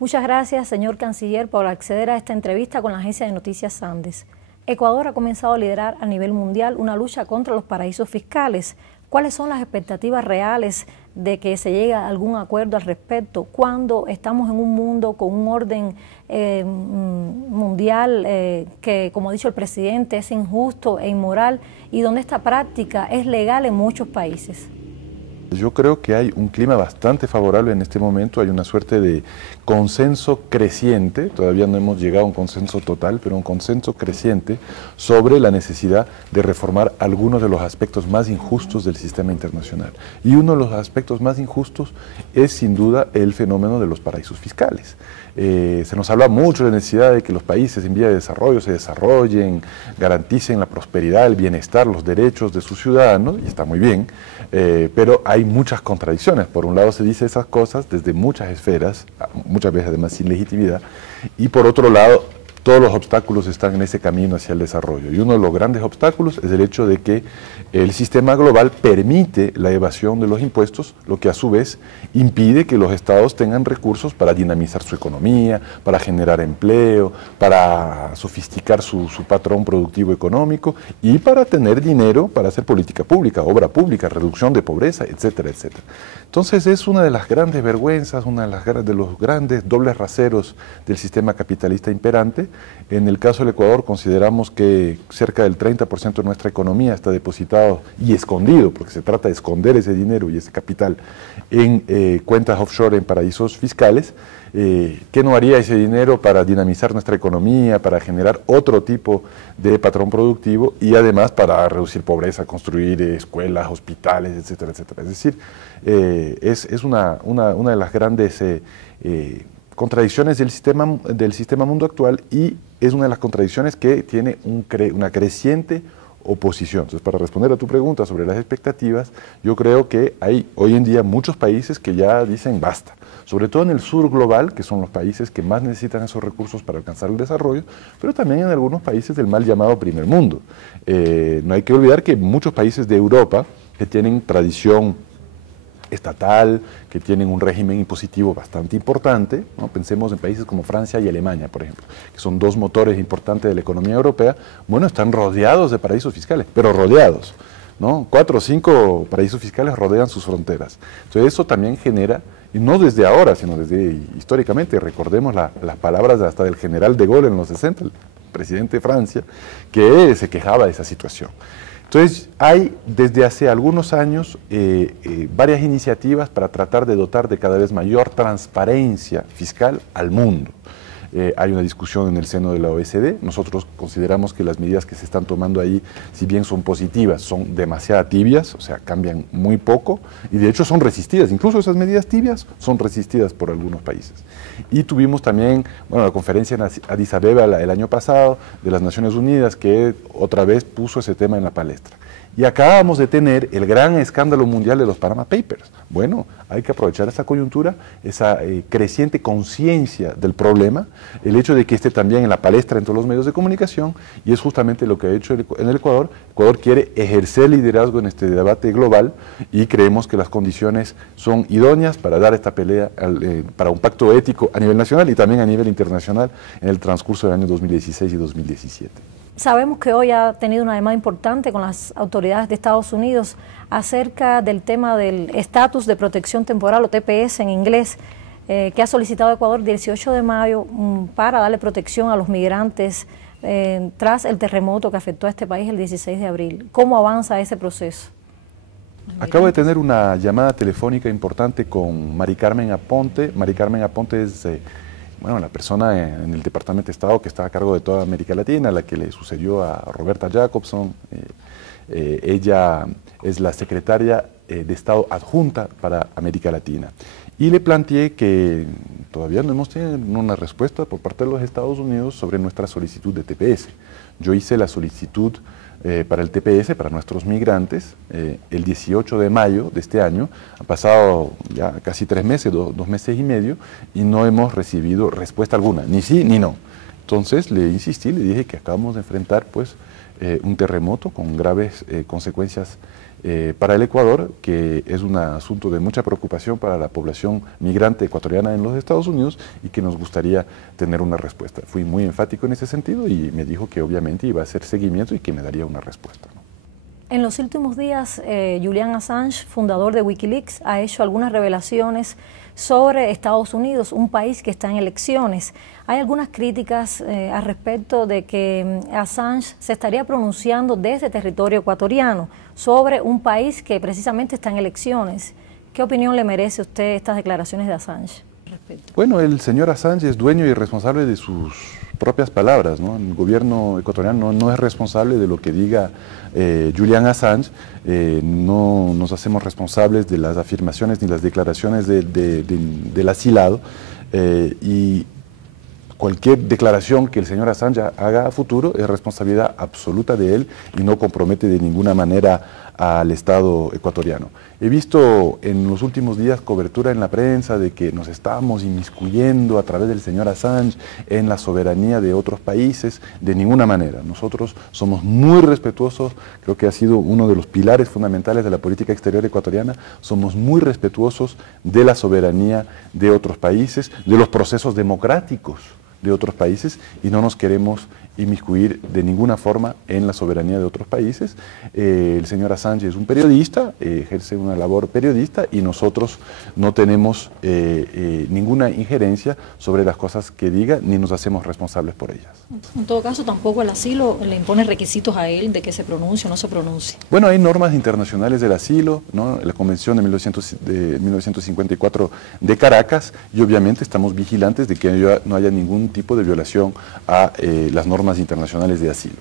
Muchas gracias, señor canciller, por acceder a esta entrevista con la agencia de noticias Andes. Ecuador ha comenzado a liderar a nivel mundial una lucha contra los paraísos fiscales. ¿Cuáles son las expectativas reales de que se llegue a algún acuerdo al respecto cuando estamos en un mundo con un orden mundial que, como ha dicho el presidente, es injusto e inmoral y donde esta práctica es legal en muchos países? Yo creo que hay un clima bastante favorable en este momento, hay una suerte de consenso creciente, todavía no hemos llegado a un consenso total, pero un consenso creciente sobre la necesidad de reformar algunos de los aspectos más injustos del sistema internacional. Y uno de los aspectos más injustos es sin duda el fenómeno de los paraísos fiscales. Se nos habla mucho de la necesidad de que los países en vía de desarrollo se desarrollen, garanticen la prosperidad, el bienestar, los derechos de sus ciudadanos, y está muy bien, pero hay muchas contradicciones. Por un lado se dice esas cosas desde muchas esferas, muchas veces además sin legitimidad, y por otro lado todos los obstáculos están en ese camino hacia el desarrollo. Y uno de los grandes obstáculos es el hecho de que el sistema global permite la evasión de los impuestos, lo que a su vez impide que los estados tengan recursos para dinamizar su economía, para generar empleo, para sofisticar su patrón productivo económico y para tener dinero para hacer política pública, obra pública, reducción de pobreza, etcétera, etcétera. Entonces es una de las grandes vergüenzas, de los grandes dobles raseros del sistema capitalista imperante. En el caso del Ecuador consideramos que cerca del 30% de nuestra economía está depositado y escondido, porque se trata de esconder ese dinero y ese capital en cuentas offshore en paraísos fiscales. ¿Qué no haría ese dinero para dinamizar nuestra economía, para generar otro tipo de patrón productivo y además para reducir pobreza, construir escuelas, hospitales, etcétera, etcétera? Es decir, es una de las grandes contradicciones del sistema mundo actual y es una de las contradicciones que tiene una creciente oposición. Entonces, para responder a tu pregunta sobre las expectativas, yo creo que hay hoy en día muchos países que ya dicen basta, sobre todo en el sur global, que son los países que más necesitan esos recursos para alcanzar el desarrollo, pero también en algunos países del mal llamado primer mundo. No hay que olvidar que muchos países de Europa que tienen tradición estatal, que tienen un régimen impositivo bastante importante, ¿no? Pensemos en países como Francia y Alemania, por ejemplo, que son dos motores importantes de la economía europea, bueno, están rodeados de paraísos fiscales, pero rodeados, ¿no? 4 o 5 paraísos fiscales rodean sus fronteras. Entonces eso también genera, y no desde ahora, sino desde históricamente, recordemos las palabras hasta del general de Gaulle en los 60, el presidente de Francia, que se quejaba de esa situación. Entonces, hay desde hace algunos años varias iniciativas para tratar de dotar de cada vez mayor transparencia fiscal al mundo. Hay una discusión en el seno de la OECD. Nosotros consideramos que las medidas que se están tomando ahí, si bien son positivas, son demasiado tibias, o sea, cambian muy poco y de hecho son resistidas. Incluso esas medidas tibias son resistidas por algunos países. Y tuvimos también, bueno, la conferencia en Addis Abeba el año pasado de las Naciones Unidas que otra vez puso ese tema en la palestra. Y acabamos de tener el gran escándalo mundial de los Panama Papers. Bueno, hay que aprovechar esa coyuntura, esa creciente conciencia del problema, el hecho de que esté también en la palestra en todos los medios de comunicación, y es justamente lo que ha hecho en el Ecuador. Ecuador quiere ejercer liderazgo en este debate global y creemos que las condiciones son idóneas para dar esta pelea, para un pacto ético a nivel nacional y también a nivel internacional en el transcurso del año 2016 y 2017. Sabemos que hoy ha tenido una llamada importante con las autoridades de Estados Unidos acerca del tema del estatus de protección temporal o TPS en inglés, que ha solicitado Ecuador el 18 de mayo para darle protección a los migrantes tras el terremoto que afectó a este país el 16 de abril. ¿Cómo avanza ese proceso? Acabo de tener una llamada telefónica importante con Mari Carmen Aponte. Mari Carmen Aponte es bueno, la persona en el Departamento de Estado que está a cargo de toda América Latina, la que le sucedió a Roberta Jacobson. Ella es la secretaria de Estado adjunta para América Latina. Y le planteé que todavía no hemos tenido una respuesta por parte de los Estados Unidos sobre nuestra solicitud de TPS. Yo hice la solicitud para el TPS, para nuestros migrantes, el 18 de mayo de este año. Han pasado ya casi 3 meses, 2 meses y medio, y no hemos recibido respuesta alguna, ni sí ni no. Entonces le insistí, le dije que acabamos de enfrentar pues, un terremoto con graves consecuencias para el Ecuador, que es un asunto de mucha preocupación para la población migrante ecuatoriana en los Estados Unidos y que nos gustaría tener una respuesta. Fui muy enfático en ese sentido y me dijo que obviamente iba a hacer seguimiento y que me daría una respuesta, ¿no? En los últimos días, Julian Assange, fundador de Wikileaks, ha hecho algunas revelaciones sobre Estados Unidos, un país que está en elecciones. Hay algunas críticas al respecto de que Assange se estaría pronunciando desde territorio ecuatoriano sobre un país que precisamente está en elecciones. ¿Qué opinión le merece a usted estas declaraciones de Assange? Bueno, el señor Assange es dueño y responsable de sus propias palabras, ¿no? El gobierno ecuatoriano no es responsable de lo que diga Julian Assange, no nos hacemos responsables de las afirmaciones ni las declaraciones del asilado, y cualquier declaración que el señor Assange haga a futuro es responsabilidad absoluta de él y no compromete de ninguna manera al Estado ecuatoriano. He visto en los últimos días cobertura en la prensa de que nos estamos inmiscuyendo a través del señor Assange en la soberanía de otros países. De ninguna manera. Nosotros somos muy respetuosos, creo que ha sido uno de los pilares fundamentales de la política exterior ecuatoriana, somos muy respetuosos de la soberanía de otros países, de los procesos democráticos de otros países y no nos queremos inmiscuir de ninguna forma en la soberanía de otros países. El señor Assange es un periodista, ejerce una labor periodista y nosotros no tenemos ninguna injerencia sobre las cosas que diga ni nos hacemos responsables por ellas. En todo caso, tampoco el asilo le impone requisitos a él de que se pronuncie o no se pronuncie. Bueno, hay normas internacionales del asilo, ¿no? La Convención de 1954 de Caracas y obviamente estamos vigilantes de que no haya ningún tipo de violación a las normas internacionales de asilo.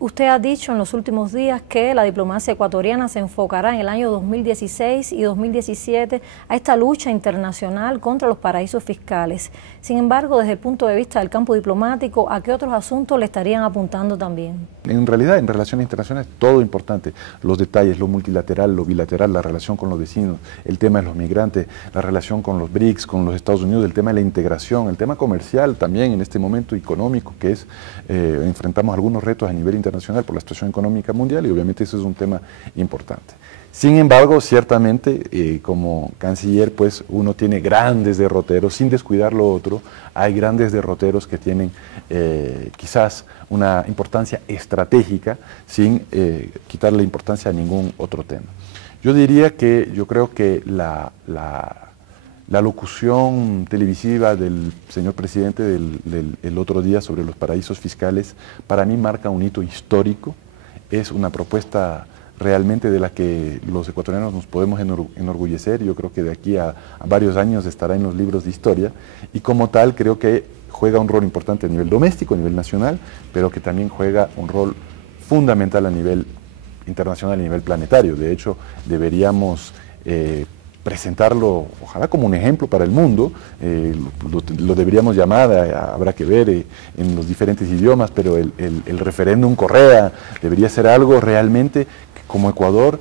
Usted ha dicho en los últimos días que la diplomacia ecuatoriana se enfocará en el año 2016 y 2017 a esta lucha internacional contra los paraísos fiscales. Sin embargo, desde el punto de vista del campo diplomático, ¿a qué otros asuntos le estarían apuntando también? En realidad, en relaciones internacionales, todo importante. Los detalles, lo multilateral, lo bilateral, la relación con los vecinos, el tema de los migrantes, la relación con los BRICS, con los Estados Unidos, el tema de la integración, el tema comercial también en este momento económico que es, enfrentamos algunos retos a nivel internacional por la situación económica mundial y obviamente eso es un tema importante. Sin embargo, ciertamente, como canciller, pues uno tiene grandes derroteros, sin descuidar lo otro, hay grandes derroteros que tienen quizás una importancia estratégica sin quitarle importancia a ningún otro tema. Yo diría que yo creo que la locución televisiva del señor presidente el otro día sobre los paraísos fiscales, para mí marca un hito histórico, es una propuesta realmente de la que los ecuatorianos nos podemos enorgullecer. Yo creo que de aquí a varios años estará en los libros de historia y como tal creo que juega un rol importante a nivel doméstico, a nivel nacional, pero que también juega un rol fundamental a nivel internacional, a nivel planetario. De hecho, deberíamos presentarlo, ojalá como un ejemplo para el mundo, lo deberíamos llamar, habrá que ver en los diferentes idiomas, pero el referéndum Correa debería ser algo realmente que como Ecuador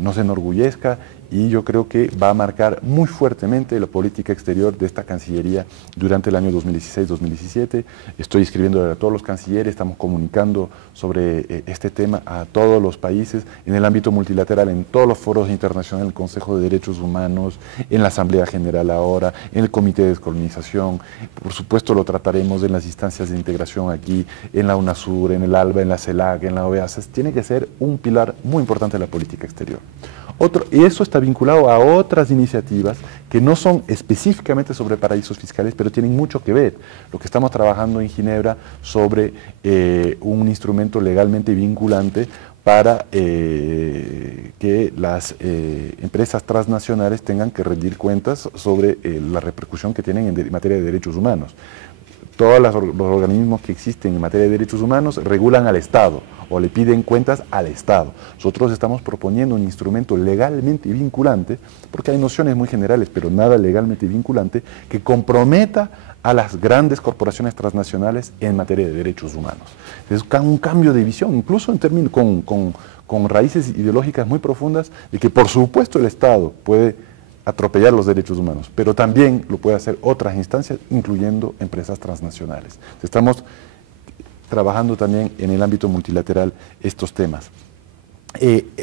nos enorgullezca y yo creo que va a marcar muy fuertemente la política exterior de esta Cancillería durante el año 2016-2017. Estoy escribiendo a todos los cancilleres, estamos comunicando sobre este tema a todos los países, en el ámbito multilateral, en todos los foros internacionales, en el Consejo de Derechos Humanos, en la Asamblea General ahora, en el Comité de Descolonización, por supuesto lo trataremos en las instancias de integración aquí, en la UNASUR, en el ALBA, en la CELAC, en la OEA. Tiene que ser un pilar muy importante de la política exterior. Y eso está vinculado a otras iniciativas que no son específicamente sobre paraísos fiscales, pero tienen mucho que ver. Lo que estamos trabajando en Ginebra sobre un instrumento legalmente vinculante para que las empresas transnacionales tengan que rendir cuentas sobre la repercusión que tienen en materia de derechos humanos. Todos los organismos que existen en materia de derechos humanos regulan al Estado o le piden cuentas al Estado. Nosotros estamos proponiendo un instrumento legalmente vinculante, porque hay nociones muy generales, pero nada legalmente vinculante, que comprometa a las grandes corporaciones transnacionales en materia de derechos humanos. Es un cambio de visión, incluso en términos con raíces ideológicas muy profundas, de que por supuesto el Estado puede atropellar los derechos humanos, pero también lo puede hacer otras instancias, incluyendo empresas transnacionales. Estamos trabajando también en el ámbito multilateral estos temas.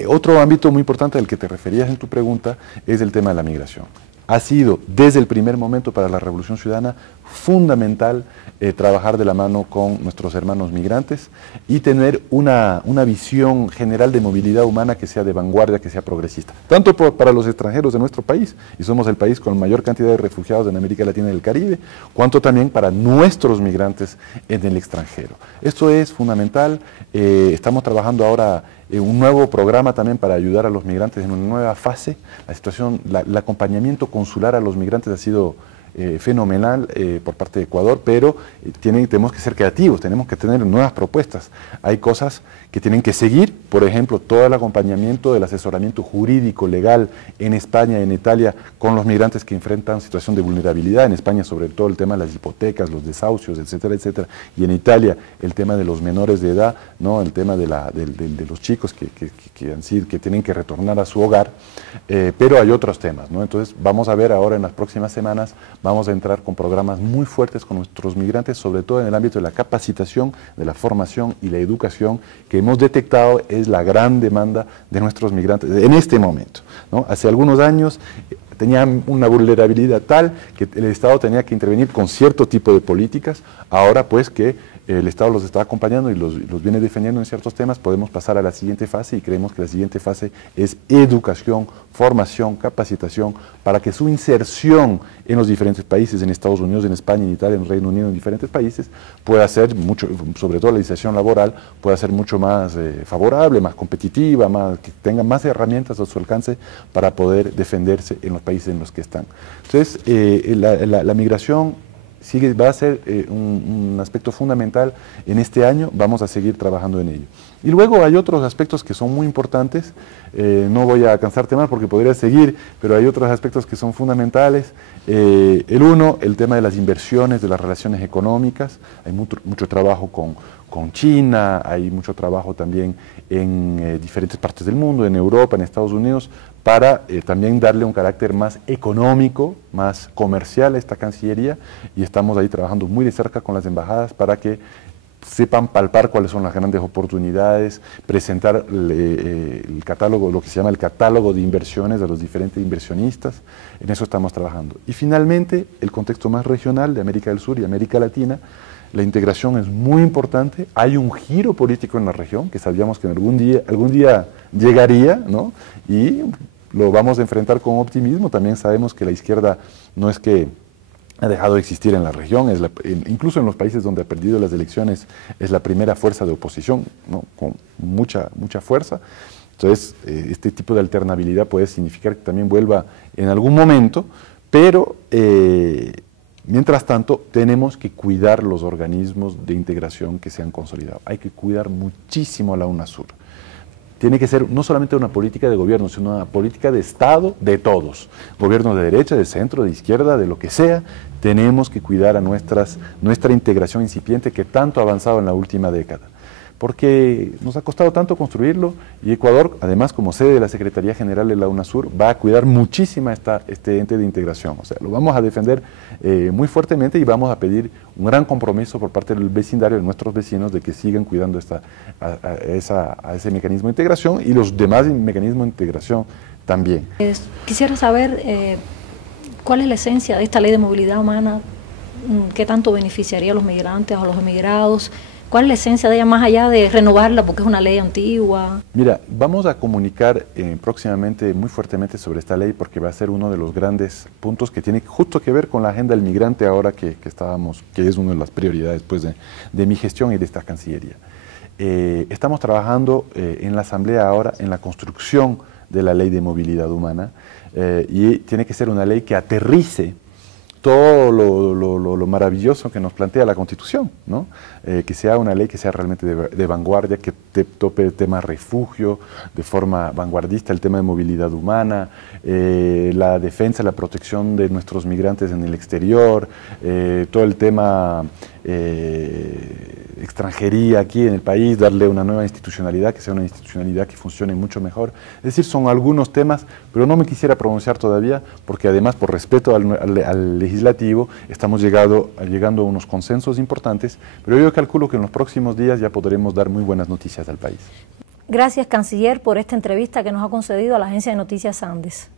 Otro ámbito muy importante al que te referías en tu pregunta es el tema de la migración. Ha sido desde el primer momento para la Revolución Ciudadana fundamental trabajar de la mano con nuestros hermanos migrantes y tener una visión general de movilidad humana que sea de vanguardia, que sea progresista. Tanto para los extranjeros de nuestro país, y somos el país con mayor cantidad de refugiados en América Latina y el Caribe, cuanto también para nuestros migrantes en el extranjero. Esto es fundamental. Estamos trabajando ahora un nuevo programa también para ayudar a los migrantes en una nueva fase. La situación, el acompañamiento consular a los migrantes ha sido fenomenal por parte de Ecuador, pero tenemos que ser creativos, tenemos que tener nuevas propuestas. Hay cosas que tienen que seguir, por ejemplo, todo el acompañamiento del asesoramiento jurídico, legal en España y en Italia con los migrantes que enfrentan situación de vulnerabilidad. En España, sobre todo, el tema de las hipotecas, los desahucios, etcétera, etcétera. Y en Italia, el tema de los menores de edad, ¿no? El tema de los chicos que tienen que retornar a su hogar. Pero hay otros temas, ¿no? Entonces, vamos a ver ahora en las próximas semanas, vamos a entrar con programas muy fuertes con nuestros migrantes, sobre todo en el ámbito de la capacitación, de la formación y la educación, que hemos detectado es la gran demanda de nuestros migrantes en este momento, ¿no? Hace algunos años tenían una vulnerabilidad tal que el Estado tenía que intervenir con cierto tipo de políticas. Ahora pues que el Estado los está acompañando y los viene defendiendo en ciertos temas, podemos pasar a la siguiente fase y creemos que la siguiente fase es educación, formación, capacitación, para que su inserción en los diferentes países, en Estados Unidos, en España, en Italia, en Reino Unido, en diferentes países, pueda ser mucho, sobre todo la inserción laboral, pueda ser mucho más favorable, más competitiva, que tenga más herramientas a su alcance para poder defenderse en los países en los que están. Entonces, la migración va a ser un aspecto fundamental en este año, vamos a seguir trabajando en ello. Y luego hay otros aspectos que son muy importantes, no voy a cansarte más porque podría seguir, pero hay otros aspectos que son fundamentales. El tema de las inversiones, de las relaciones económicas, hay mucho trabajo con China, hay mucho trabajo también en diferentes partes del mundo, en Europa, en Estados Unidos, para también darle un carácter más económico, más comercial a esta Cancillería, y estamos ahí trabajando muy de cerca con las embajadas para que sepan palpar cuáles son las grandes oportunidades, presentar el catálogo, lo que se llama el catálogo de inversiones a los diferentes inversionistas. En eso estamos trabajando. Y finalmente, el contexto más regional de América del Sur y América Latina. La integración es muy importante, hay un giro político en la región que sabíamos que algún día llegaría, ¿no? Y lo vamos a enfrentar con optimismo. También sabemos que la izquierda no es que ha dejado de existir en la región, incluso en los países donde ha perdido las elecciones es la primera fuerza de oposición, ¿no? Con mucha fuerza. Entonces, este tipo de alternabilidad puede significar que también vuelva en algún momento, pero mientras tanto, tenemos que cuidar los organismos de integración que se han consolidado. Hay que cuidar muchísimo a la UNASUR. Tiene que ser no solamente una política de gobierno, sino una política de Estado de todos. Gobiernos de derecha, de centro, de izquierda, de lo que sea. Tenemos que cuidar a nuestra integración incipiente que tanto ha avanzado en la última década. Porque nos ha costado tanto construirlo y Ecuador, además como sede de la Secretaría General de la UNASUR, va a cuidar muchísimo este ente de integración. O sea, lo vamos a defender muy fuertemente y vamos a pedir un gran compromiso por parte del vecindario, de nuestros vecinos, de que sigan cuidando a ese mecanismo de integración y los demás mecanismos de integración también. Quisiera saber cuál es la esencia de esta ley de movilidad humana, qué tanto beneficiaría a los migrantes o a los emigrados. ¿Cuál es la esencia de ella más allá de renovarla porque es una ley antigua? Mira, vamos a comunicar próximamente muy fuertemente sobre esta ley porque va a ser uno de los grandes puntos que tiene justo que ver con la agenda del migrante ahora que es una de las prioridades pues, de mi gestión y de esta Cancillería. Estamos trabajando en la Asamblea ahora en la construcción de la ley de movilidad humana y tiene que ser una ley que aterrice todo lo maravilloso que nos plantea la Constitución, ¿no? Que sea una ley que sea realmente de vanguardia, que tope el tema refugio de forma vanguardista, el tema de movilidad humana, la defensa, la protección de nuestros migrantes en el exterior, todo el tema extranjería aquí en el país, darle una nueva institucionalidad, que sea una institucionalidad que funcione mucho mejor. Es decir, son algunos temas, pero no me quisiera pronunciar todavía, porque además, por respeto al legislativo, estamos llegando a unos consensos importantes, pero yo calculo que en los próximos días ya podremos dar muy buenas noticias al país. Gracias, canciller, por esta entrevista que nos ha concedido a la Agencia de Noticias Andes.